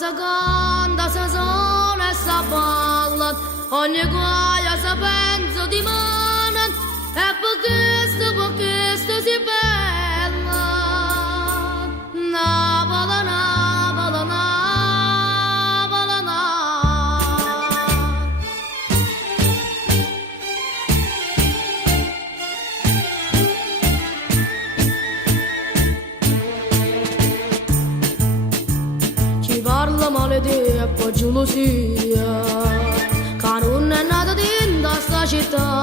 si canta, si suona e si balla, ogni guaia si pensa di mano, e per questo si bella. Napoli, Napoli, Napoli, Napoli. Ci parla male di e poi gelosia, che non è nata dentro sta città.